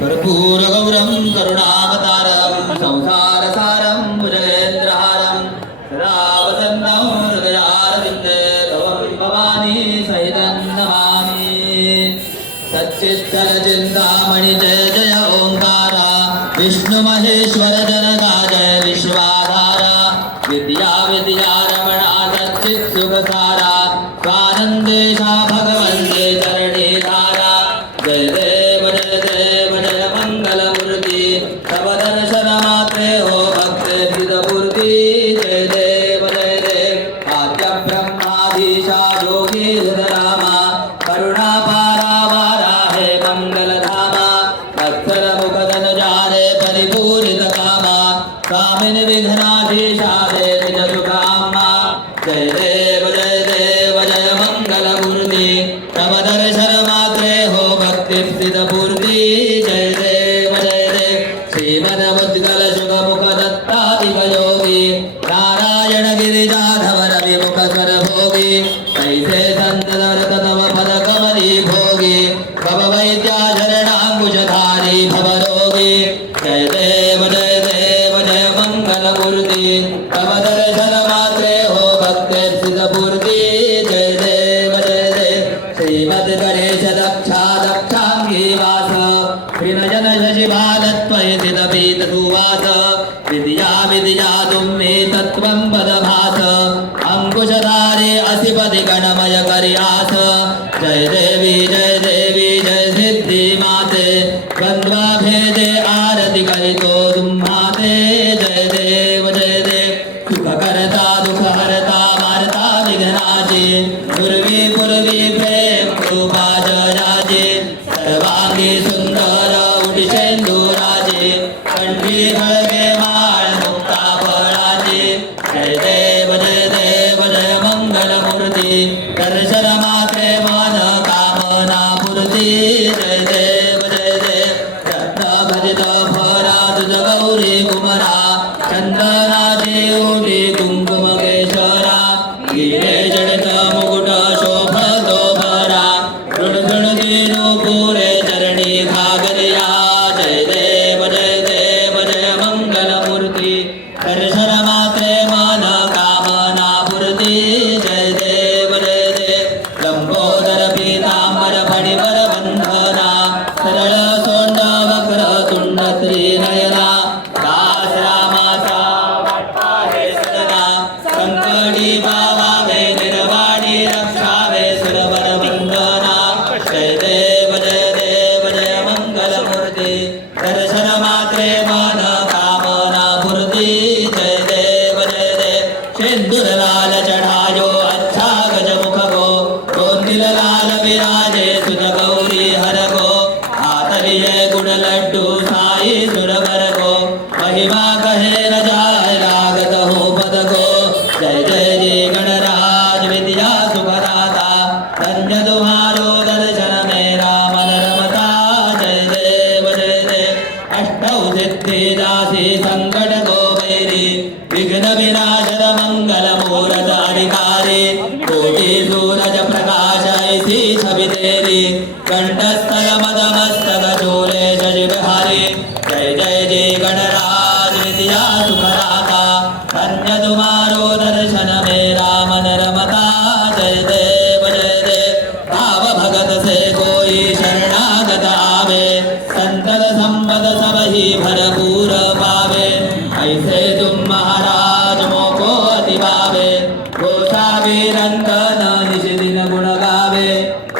कर्पूरगौरं करुणावतारं संसारसारं भुजगेन्द्रहारं सदा वसन्तं हृदयारविन्दे भवं भवानी सहितं नमामि। सच्चित्तचिन्तामणि जय जय ओंकारा विष्णु महेश्वर जनका जय विश्वाधारा विद्या विद्यारमणा सच्चित् सुखसारा स्वानन्देशा भगवन्ते चरणे धारा जय देव जय मंगलमूर्ति तव दर्शन मात्रे हो भक्त सिद्धपूर्ति जय देव आद्य ब्रह्माधीशा योगी रामा करुणा पारावारा हे मंगलधामा अक्षर मुखदन जाने परिपूरित कामा कामिन विघ्नाधीशा देवी सुखामा जय देव जय मंगलमूर्ति तव दर्शन मात्रे हो भक्ति सिद्धपूर्ति जय देव श्रीमदमुद्गल शुभमुख दत्तादिवयोगी नारायण गिरिजाधवर विमुख स्वर भोगी ऐसे संत दर्त तव पद कमली भोगी भव वैद्याचरणाङ्कुशधारी भवरोगी जय देव जय मंगलमूर्ति तव दर्शन मात्रे हो भक्ति सिद्धपूर्ति जय देव श्रीमद् गणेश दक्षा दक्षांगी वास विनयन शशिभालत्वय सिद्धपीत सुवास विद्या विद्या तुम्मे तत्त्वं पदभास अंकुशधारे असिपति गणमय करियास जय देवी जय सिद्धि माते बंध्वा भेदे आरति करितो तुम्हाते जय देव सुख करता दुख हरता मारता विघ्नाचे पूर्वी प्रेम कृपा जयाचे सर्वांगी सुंदर उटिशेंदुराचे कंठी हळगे माळ मुक्ता फळाचे जय देव जय मंगलमूर्ती दर्शन मात्रे मन कामना पूर्ती जय देव रत्न भजित फरा तुझ गौरी कुमरा चंदनाचे ओढी कुंकुम केशरा गिरे जडित मुकुट शोभतो भरा गृण दिनो पुरे चरणी घागरिया जय देव जय मंगलमूर्ती दर्शन मात्रे मन कामना पूर्ती जय देव लंबोदर पीतांबर फणिवर बंधना सरळ सोंड वक्र तुंड त्रिनयना दास रामाचा वाटपा हे सदना कंकणी पावावे निर्वाणी रक्षावे सुरवर वंदना जय देव जय मंगलमूर्ती दर्शन मात्रे मन कामना पूर्ती जय देव सिंदूर लाल चढ़ायो अच्छा गजमुख गो गोंदिल लाल विराजे सुत गौरी हर गो हाथ लिए गुण लड्डू साई सुरवर गो महिमा कहे न जाय लागत हो पद गो जय जी गणराज विद्या सुखदाता धन्य तुम्हारो दर्शन मेरा मन रमता जय देव अष्टौ सिद्धि दासी संकट गो वैरी विघ्न विनाशद मंगल मूरत अधिकारी कोटि सूरज प्रकाश ऐसी छवि तेरी कंठस्थल मद मस्तक चूले शशि बिहारी जय जी गणराज विद्या सुखदाता धन्य तुम्हारो दर्शन मेरा मन रमता जय देव भाव भगत से कोई शरणागत आवे संतत संपद सब ही भरपूर पावे ऐसे तुम महाराज मोको अति पावे गोसावीरंकन निश दिन गुण गावे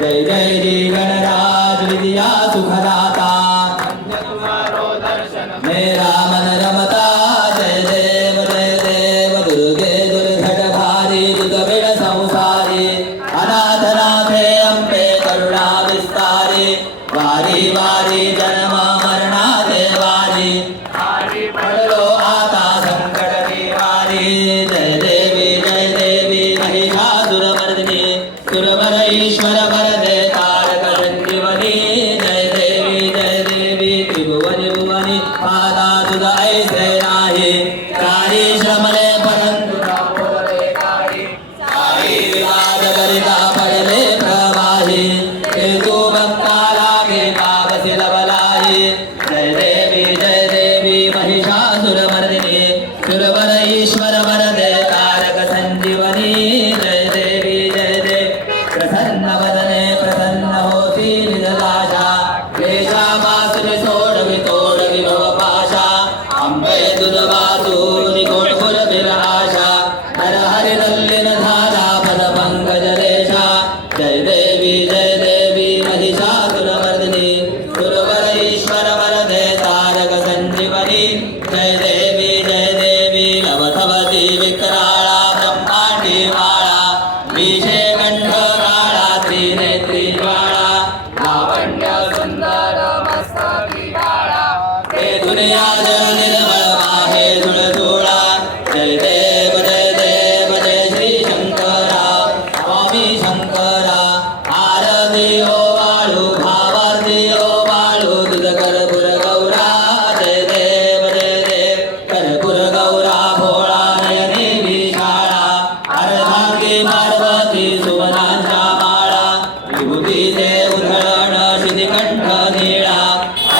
जय जी गणराज विद्या सुखदाता मेरा मन रमता जय देव दुर्गे दुर्घट भारी दुख बिड़ संसारी अनाथ नाथे अम्बे करुणा विस्तारी वारी वारी जन्म मरणा देवारी पड़लो आता संकट की वारी जय देवी महिषासुरमर्दिनी सुरवर ईश्वर वरदे तारक संजीवनी जय देवी त्रिभुवनि भुवनि पादा तुझ ऐसे नाही कारी श्रमले परंतु साई विवाद करिता पडले प्रवाही हे तू भक्ता लागे पावसी लवलाही जय देवी महिषासुरमर्दिनी सुरवर ईश्वर वरदे तारक संजीवनी जय देवी प्रसन्न वदने प्रसन्न होती निजलाशा क्लेशा वासुनि सोडवि तोडवि भवपाशा अंबे दुर्वासूनि कोटपुर विराशा हर हरि दल्लिन धारा पद पंकज रेशा जय देवी महिषासुरमर्दिनी सुरवर ईश्वर वरदे तारक संजीवनी जय देवी लवथवती विकराळा ब्रह्मांडी माळा विषे कंठ काळा त्रिनेत्री ज्वाळा लावण्य सुंदर मस्तकी बाळा हे दुनिया जल निर्मळ माहे जुळजुळा जय देव जय श्री शंकरा स्वामी शंकरा आरती ओ वाळू भावार्ती ओ वाळू तुझ करपुर गौरा जय देव करपुर गौरा भोळा नयनी विशाळा अर्धांगी पार्वती सुवनांच्या माळा विभूतीचे उधळण शितिकंठ निळा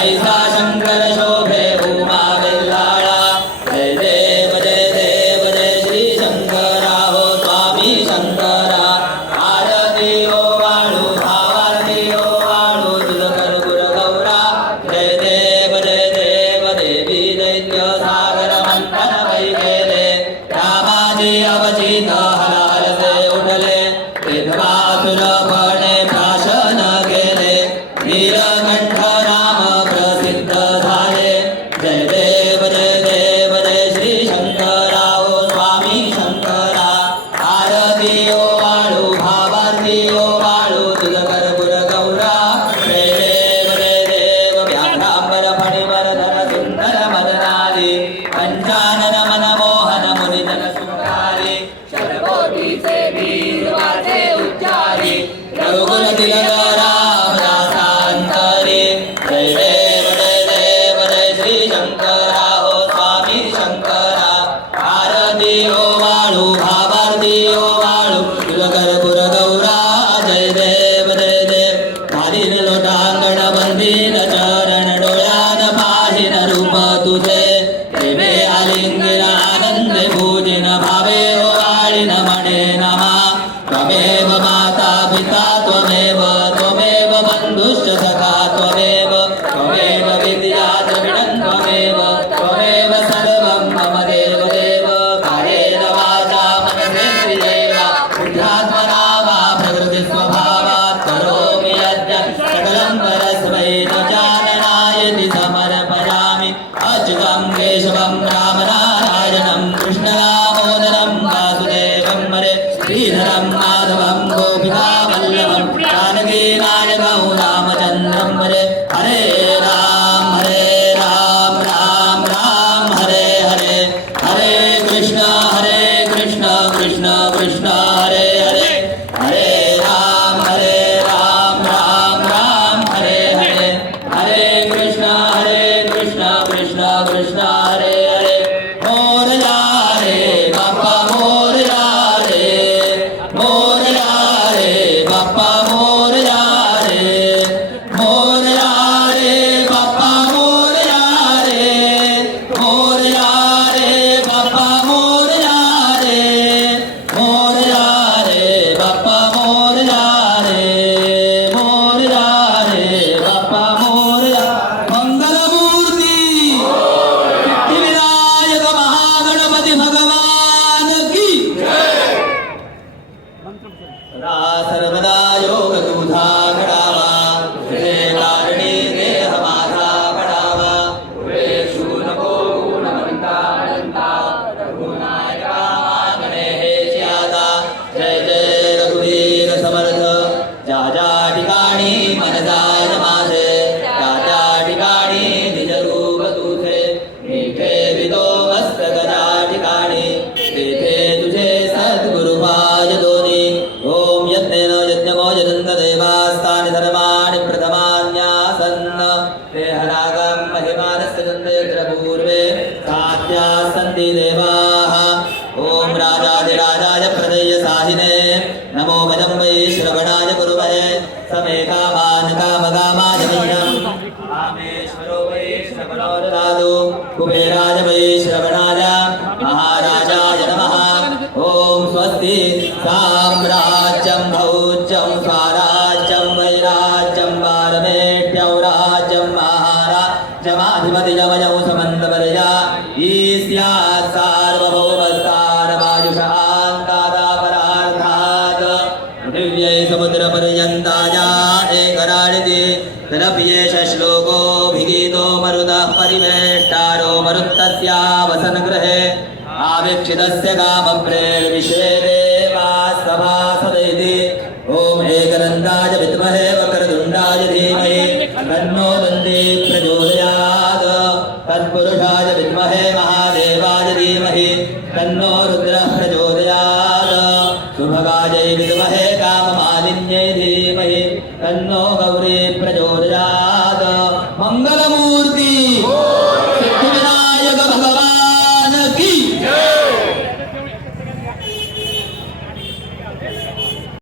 ऐसा शंकर शोभे उमा बेल्लाळा जय देव जय श्री शंकरा हो स्वामी शंकरा आरती ओ वाळू भावारती ओ वाळू तुझ करपुर गौरा जय देव देवी दैत्य सागर मंथन वै गेले रामाजी अवचित हलालसे उठले विधवासुर फणे प्राशन केले नीलकंठ राम प्रसिद्ध झाले जय देव जय श्री शंकरा हो स्वामी शंकरा आरती ओ वाळू भावारती ओ वाळू तुझ करपुर गौरा जय देव व्याघ्रांबर फणीवर धर सुंदर मदनारी पंचानन मनमोहन मुनिजन सुखारी शतकोटीचे वीर वाचे उच्चारी रघुकुल तिलक रामदासांतरी जय देव श्री शंकरा हो स्वामी शंकरा आरती ओ वाळू भावारती ओ वाळू तुझ करपुर गौरा जय देव धारीन लोटांगण बंदीन चरण डोळ्यान पाहिन रूप तुझे प्रेमे आलिंगिन आनंदे पूजिन भावे ओ वाळीन म्हणे नमा त्वमेव माता पिता त्वमेव बंधुश्च सखा त्वमेव विद्या द्रविणं त्वमेव सर्वं मम देव कायेन वाचा मनसेन्द्रियैर्वा बुद्ध्यात्मना वा प्रकृति स्वभावात् करोमि यद्यत् सकलं परस्मै न जाननायति समर्पयामि अच्युतं केशवं रामनारायणं कृष्णदामोदरं वासुदेवं हरे श्रीधरं माधवं गोपिकावल्लभं जानकीनायकं रामचन्द्रं हरे राम राम राम हरे हरे कृष्ण कृष्ण कृष्ण हरे हरे राम राम राम हरे कृष्ण कृष्ण कृष्ण हरे हरे मोरया रे बाप्पा मोरया रे बाप्पा मोरया रे बाप्पा मोरया रे बाप्पा मोरया रे बाप्पा मोरया रे बाप्पा मोरया मंगलमूर्ती विनायक महागणपती भगवान की सदा सर्वदा योग तुझा घडावा तुझे कारणी देह माझा पडावा वेशू नको गुणवंता रघुनायका मागणे हे ज्यादा जय रघुवीर समर्थ ज्या ठिकाणी मन जाय माझे त्या ठिकाणी निज रूप तुझे मी ठेवितो मस्तक त्या ठिकाणी तेथे तुझे सद्गुरु पाय दोन्ही ओम यज्ञेन यज्ञमोजदन्त देवास्तानि धर्माणि प्रथमान्यासन्न ते हरागं महिमानस्य दन्तयत्र पूर्वे सात्याः सन्ति देवाः ओम राजाधिराजाय प्रदय्य साहिने नमो भजं वै श्रवणाय गुरुवये समे कामान् कामकामाय मह्यम् आमे महेश्वरो वै श्रवणो ददातु कुबेराय वै श्रवणाय महाराजाय नमः ॐ स्वस्ति साम्राज्यं भौज्यं स्वराज्यं वैराज्यं पारमेष्ठ्यं राज्यं महाराज्यमाधिपतिजमयं समन्तपर्या ईस्यात् सार्वभौमस्तारवायुषान्तादापरार्थात् पृथिव्यै समुद्रपर्यन्ताय एकराणिति तदप्येष श्लोकोऽभिगीतो मरुतः परिवेष्टारो मरुत्तस्य वसनगृहे आवीक्षितस्य कामप्रेर्विश्वे देवाः सभासदैति ॐ एकदन्ताय विद्महे वक्रतुण्डाय धीमहि तन्नो दन्ती प्रचोदयात् तत्पुरुषाय विद्महे महादेवाय धीमहि तन्नो रुद्रः प्रचोदयात् शुभगायै विद्महे काममालिन्यै धीमहि तन्नो गौरी प्रचोदयात् मंगलमूर्ति सिद्धिविनायक भगवान की